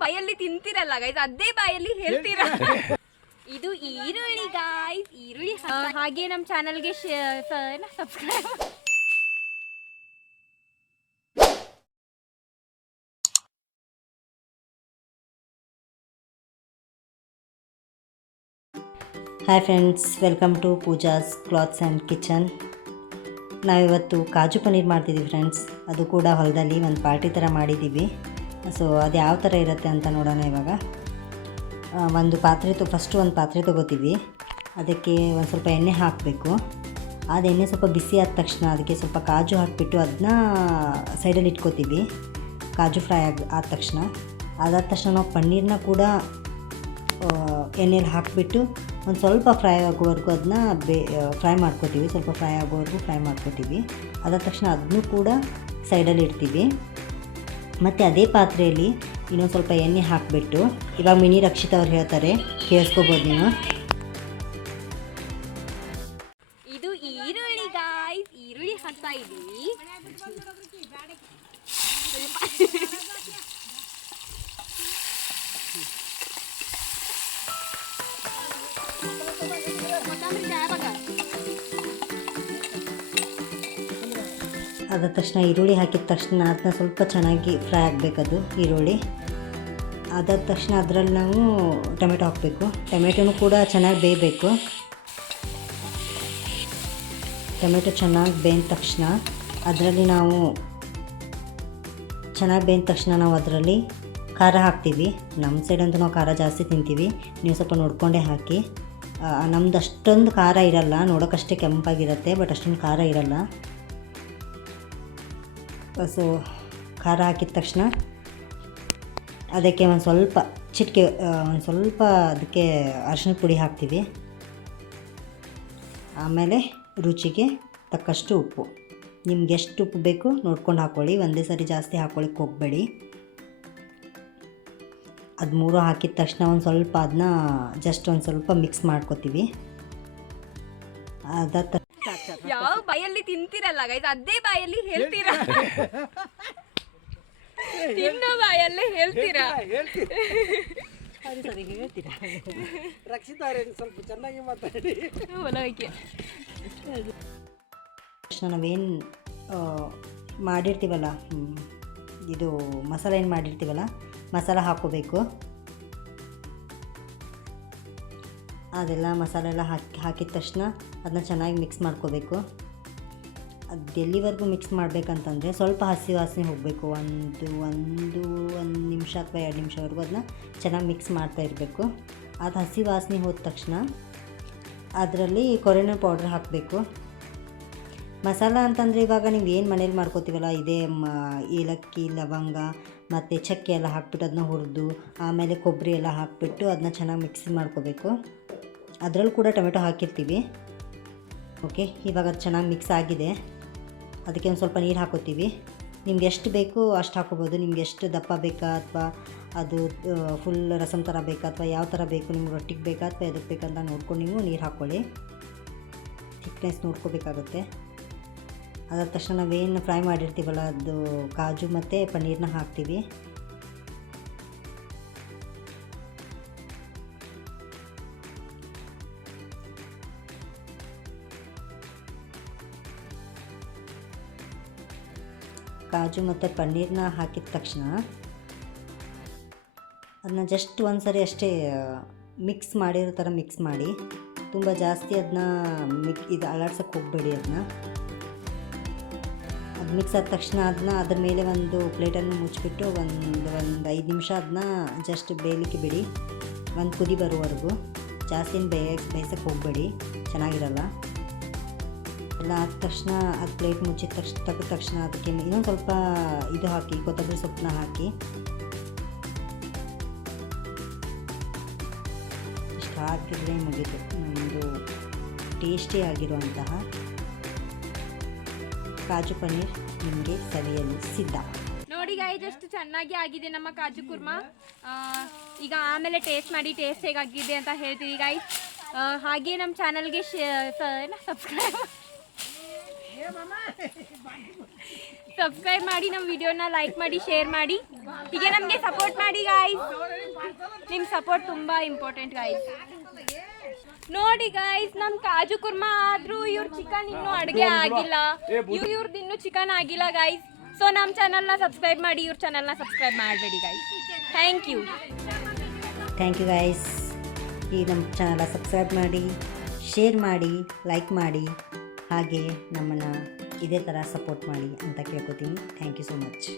ಬಾಯಲ್ಲಿ ತಿಂತಿರಲ್ಲ ಗೈಸ್, ಅದೇ ಬಾಯಲ್ಲಿ ಹೇಳ್ತೀರಾ. ಇದು ಈರುಳ್ಳಿ ಗಾಯ್ಸ್, ಈರುಳ್ಳಿ. ಹಾಗೆ ನಮ್ಮ ಚಾನಲ್ಗೆ subscribe. Hi friends, welcome to Pooja's clothes and kitchen. ನಾವಿವತ್ತು ಕಾಜು ಪನ್ನೀರ್ ಮಾಡ್ತಿದ್ದೀವಿ ಫ್ರೆಂಡ್ಸ್. ಅದು ಕೂಡ ಹೊಲದಲ್ಲಿ ಒಂದು ಪಾರ್ಟಿ ಥರ ಮಾಡಿದ್ದೀವಿ. ಸೊ ಅದು ಯಾವ ಥರ ಇರುತ್ತೆ ಅಂತ ನೋಡೋಣ ಇವಾಗ. ಫಸ್ಟು ಒಂದು ಪಾತ್ರೆ ತೊಗೋತೀವಿ. ಅದಕ್ಕೆ ಒಂದು ಸ್ವಲ್ಪ ಎಣ್ಣೆ ಹಾಕಬೇಕು. ಅದು ಎಣ್ಣೆ ಸ್ವಲ್ಪ ಬಿಸಿ ಆದ ತಕ್ಷಣ ಅದಕ್ಕೆ ಸ್ವಲ್ಪ ಕಾಜು ಹಾಕಿಬಿಟ್ಟು ಅದನ್ನ ಸೈಡಲ್ಲಿ ಇಟ್ಕೋತೀವಿ. ಕಾಜು ಫ್ರೈ ಆದ ತಕ್ಷಣ ನಾವು ಪನ್ನೀರನ್ನ ಕೂಡ ಎಣ್ಣೆಲಿ ಹಾಕಿಬಿಟ್ಟು ಒಂದು ಸ್ವಲ್ಪ ಫ್ರೈ ಆಗೋವರೆಗೂ ಅದನ್ನ ಫ್ರೈ ಮಾಡ್ಕೋತೀವಿ. ಸ್ವಲ್ಪ ಫ್ರೈ ಆಗೋವರೆಗೂ ಫ್ರೈ ಮಾಡ್ಕೋತೀವಿ. ಅದಾದ ತಕ್ಷಣ ಅದನ್ನೂ ಕೂಡ ಸೈಡಲ್ಲಿ ಇಡ್ತೀವಿ. ಮತ್ತು ಅದೇ ಪಾತ್ರೆಯಲ್ಲಿ ಇನ್ನೊಂದು ಸ್ವಲ್ಪ ಎಣ್ಣೆ ಹಾಕಿಬಿಟ್ಟು, ಇವಾಗ ಮಿನಿ ರಕ್ಷಿತ್ ಅವ್ರು ಹೇಳ್ತಾರೆ, ಕೇಳಿಸ್ಕೋಬೋದು ನೀವು. ಇದು ಈರುಳ್ಳಿ ಗಾಯ್ಸ್, ಈರುಳ್ಳಿ ಹಾಕ್ತಾ ಇದ್ದೀವಿ. ಅದಾದ ತಕ್ಷಣ ಈರುಳ್ಳಿ ಹಾಕಿದ ತಕ್ಷಣ ಅದನ್ನ ಸ್ವಲ್ಪ ಚೆನ್ನಾಗಿ ಫ್ರೈ ಆಗಬೇಕದು ಈರುಳ್ಳಿ. ಅದಾದ ತಕ್ಷಣ ಅದರಲ್ಲಿ ನಾವು ಟೊಮೆಟೊ ಹಾಕಬೇಕು. ಟೊಮೆಟೊನೂ ಕೂಡ ಚೆನ್ನಾಗಿ ಬೇಯಬೇಕು. ಟೊಮೆಟೊ ಚೆನ್ನಾಗಿ ಬೇಯ್ದ ತಕ್ಷಣ ನಾವು ಅದರಲ್ಲಿ ಖಾರ ಹಾಕ್ತೀವಿ. ನಮ್ಮ ಸೈಡಂತೂ ನಾವು ಖಾರ ಜಾಸ್ತಿ ತಿಂತೀವಿ. ನೀವು ಸ್ವಲ್ಪ ನೋಡಿಕೊಂಡೇ ಹಾಕಿ. ನಮ್ದು ಅಷ್ಟೊಂದು ಖಾರ ಇರಲ್ಲ, ನೋಡೋಕ್ಕಷ್ಟೇ ಕೆಂಪಾಗಿರುತ್ತೆ, ಬಟ್ ಅಷ್ಟೊಂದು ಖಾರ ಇರಲ್ಲ. ಸೊ ಖಾರ ಹಾಕಿದ ತಕ್ಷಣ ಅದಕ್ಕೆ ಒಂದು ಸ್ವಲ್ಪ ಅದಕ್ಕೆ ಅರಿಶಿಣದ ಪುಡಿ ಹಾಕ್ತೀವಿ. ಆಮೇಲೆ ರುಚಿಗೆ ತಕ್ಕಷ್ಟು ಉಪ್ಪು. ನಿಮ್ಗೆ ಎಷ್ಟು ಉಪ್ಪು ಬೇಕು ನೋಡ್ಕೊಂಡು ಹಾಕ್ಕೊಳ್ಳಿ, ಒಂದೇ ಸರಿ ಜಾಸ್ತಿ ಹಾಕ್ಕೊಳ್ಳಿಕ್ಕೆ ಹೋಗಬೇಡಿ. ಅದು ಮೂರು ಹಾಕಿದ ತಕ್ಷಣ ಒಂದು ಸ್ವಲ್ಪ ಅದನ್ನ ಒಂದು ಸ್ವಲ್ಪ ಮಿಕ್ಸ್ ಮಾಡ್ಕೊತೀವಿ. ಅದಾದ ಯಾವ ಬಾಯಲ್ಲಿ ತಿಂತಿರಲ್ಲ ಗೈಸ್, ಅದೇ ಬಾಯಲ್ಲಿ ಹೇಳ್ತೀರಾ. ತಿನ್ನೋ ಬಾಯಲ್ಲೇ ಹೇಳ್ತೀರಾ. ಸ್ವಲ್ಪ ಚೆನ್ನಾಗಿ ಮಾತಾಡಿ. ನಾವೇನು ಮಾಡಿರ್ತೀವಲ್ಲ, ಇದು ಮಸಾಲೆ ಏನು ಮಾಡಿರ್ತೀವಲ್ಲ, ಮಸಾಲ ಹಾಕ್ಕೋಬೇಕು. ಅದೆಲ್ಲ ಮಸಾಲೆ ಎಲ್ಲ ಹಾಕಿದ ತಕ್ಷಣ ಅದನ್ನ ಚೆನ್ನಾಗಿ ಮಿಕ್ಸ್ ಮಾಡ್ಕೋಬೇಕು. ಅದು ಎಲ್ಲಿವರೆಗೂ ಮಿಕ್ಸ್ ಮಾಡಬೇಕಂತಂದರೆ ಸ್ವಲ್ಪ ಹಸಿ ವಾಸನೆ ಹೋಗಬೇಕು. ಒಂದು ನಿಮಿಷ ಅಥವಾ 2 ನಿಮಿಷವರೆಗೂ ಅದನ್ನ ಚೆನ್ನಾಗಿ ಮಿಕ್ಸ್ ಮಾಡ್ತಾ ಇರಬೇಕು. ಅದು ಹಸಿ ವಾಸನೆ ಹೋದ ತಕ್ಷಣ ಅದರಲ್ಲಿ ಕೊರಿಯಂಡರ್ ಪೌಡ್ರ್ ಹಾಕಬೇಕು. ಮಸಾಲ ಅಂತಂದರೆ ಇವಾಗ ನೀವು ಏನು ಮನೇಲಿ ಮಾಡ್ಕೋತೀವಲ್ಲ, ಇದೇ ಏಲಕ್ಕಿ, ಲವಂಗ ಮತ್ತು ಚಕ್ಕೆ ಎಲ್ಲ ಹಾಕ್ಬಿಟ್ಟು ಅದನ್ನ ಹುರಿದು, ಆಮೇಲೆ ಕೊಬ್ಬರಿ ಎಲ್ಲ ಹಾಕಿಬಿಟ್ಟು ಅದನ್ನ ಚೆನ್ನಾಗಿ ಮಿಕ್ಸ್ ಮಾಡ್ಕೋಬೇಕು. ಅದರಲ್ಲೂ ಕೂಡ ಟೊಮೆಟೊ ಹಾಕಿರ್ತೀವಿ. ಓಕೆ, ಇವಾಗ ಅದು ಚೆನ್ನಾಗಿ ಮಿಕ್ಸ್ ಆಗಿದೆ. ಅದಕ್ಕೆ ಒಂದು ಸ್ವಲ್ಪ ನೀರು ಹಾಕೋತೀವಿ. ನಿಮ್ಗೆ ಎಷ್ಟು ಬೇಕು ಅಷ್ಟು ಹಾಕೋಬೋದು. ನಿಮ್ಗೆ ಎಷ್ಟು ದಪ್ಪ ಬೇಕಾ ಅಥವಾ ಅದು ಫುಲ್ ರಸಮ್ ಥರ ಬೇಕಾ ಅಥವಾ ಯಾವ ಥರ ಬೇಕು, ನಿಮ್ಗೆ ರೊಟ್ಟಿಗೆ ಬೇಕಾ ಅಥವಾ ಎದಕ್ಕೆ ಬೇಕಂತ ನೋಡ್ಕೊಂಡು ನೀವು ನೀರು ಹಾಕ್ಕೊಳ್ಳಿ. ಥಿಕ್ನೆಸ್ ನೋಡ್ಕೋಬೇಕಾಗುತ್ತೆ. ಅದಾದ ತಕ್ಷಣ ನಾವೇನು ಫ್ರೈ ಮಾಡಿರ್ತೀವಲ್ಲ, ಅದು ಕಾಜು ಮತ್ತು ಪನ್ನೀರನ್ನ ಹಾಕ್ತೀವಿ. ಕಾಜು ಮತ್ತು ಪನ್ನೀರನ್ನ ಹಾಕಿದ ತಕ್ಷಣ ಅದನ್ನ ಜಸ್ಟ್ ಒಂದು ಸರಿ ಅಷ್ಟೇ ಮಿಕ್ಸ್ ಮಾಡಿರೋ ಥರ ಮಿಕ್ಸ್ ಮಾಡಿ. ತುಂಬ ಜಾಸ್ತಿ ಅದನ್ನ ಅಲಾಡ್ಸೋಕ್ಕೆ ಹೋಗಬೇಡಿ. ಅದು ಮಿಕ್ಸ್ ಆದ ತಕ್ಷಣ ಅದ್ರ ಮೇಲೆ ಒಂದು ಪ್ಲೇಟನ್ನು ಮುಚ್ಚಿಬಿಟ್ಟು ಒಂದು 5 ನಿಮಿಷ ಅದನ್ನ ಜಸ್ಟ್ ಬೇಯಲಿಕ್ಕೆ ಬಿಡಿ. ಒಂದು ಕುದಿ ಬರುವವರೆಗೂ. ಜಾಸ್ತಿ ಬೇಯಿಸೋಕ್ಕೆ ಹೋಗಬೇಡಿ, ಚೆನ್ನಾಗಿರಲ್ಲ. ಎಲ್ಲ ಆದ ತಕ್ಷಣ ಅದು ಪ್ಲೇಟ್ ತೆಗೆದ ತಕ್ಷಣ ಅದಕ್ಕೆ ಇನ್ನೊಂದು ಸ್ವಲ್ಪ ಇದು ಹಾಕಿ, ಕೊತ್ತಂಬರಿ ಸೊಪ್ಪನ್ನ ಹಾಕಿ. ಇಷ್ಟು ಹಾಕಿದರೆ ಮುಗೀತು ನಮ್ಮದು ಟೇಸ್ಟಿ ಆಗಿರುವಂತಹ ಕಾಜು ಪನ್ನೀರ್ ನಿಮಗೆ ಸವಿಯಲು ಸಿದ್ಧ. ನೋಡಿ ಗಾಯ್ಸ್, ಎಷ್ಟು ಚೆನ್ನಾಗಿ ಆಗಿದೆ ನಮ್ಮ ಕಾಜು ಕುರ್ಮಾ. ಈಗ ಆಮೇಲೆ ಟೇಸ್ಟ್ ಮಾಡಿ ಟೇಸ್ಟ್ ಹೇಗಾಗಿದೆ ಅಂತ ಹೇಳ್ತೀವಿ ಗಾಯ್ಸ್. ಹಾಗೆ ನಮ್ಮ ಚಾನಲ್ಗೆ ಸಬ್ಸ್ಕ್ರೈಬ್ ಸಬ್ಸ್ಕ್ರೈಬ್ ಮಾಡಿ, ನಮ್ಮ ವಿಡಿಯೋನ ಲೈಕ್ ಮಾಡಿ, ಶೇರ್ ಮಾಡಿ. ಹೀಗೆ ನಮಗೆ ಸಪೋರ್ಟ್ ಮಾಡಿ ಗಾಯ್ಸ್. ನಿಮ್ಮ ಸಪೋರ್ಟ್ ತುಂಬ ಇಂಪಾರ್ಟೆಂಟ್ ಗಾಯ್ಸ್. ನೋಡಿ ಗಾಯ್ಸ್, ನಮ್ಮ ಕಾಜು ಕುರ್ಮಾ ಆದರೂ ಇವ್ರ ಚಿಕನ್ ಇನ್ನೂ ಅಡುಗೆ ಆಗಿಲ್ಲ. ಇವ್ರದ್ದು ಇನ್ನೂ ಚಿಕನ್ ಆಗಿಲ್ಲ ಗಾಯ್ಸ್. ಸೊ ನಮ್ಮ ಚಾನಲ್ನ ಸಬ್ಸ್ಕ್ರೈಬ್ ಮಾಡಿ, ಇವ್ರ ಚಾನಲ್ನ ಸಬ್ಸ್ಕ್ರೈಬ್ ಮಾಡಬೇಡಿ ಗಾಯ್ಸ್. Thank you guys. ಈ ನಮ್ಮ ಚಾನಲ್ ಸಬ್ಸ್ಕ್ರೈಬ್ ಮಾಡಿ, ಶೇರ್ ಮಾಡಿ, ಲೈಕ್ ಮಾಡಿ, ಹಾಗೆ ನಮ್ಮನ್ನು ಇದೇ ಥರ ಸಪೋರ್ಟ್ ಮಾಡಿ ಅಂತ ಕೇಳ್ಕೊತೀನಿ. Thank you so much.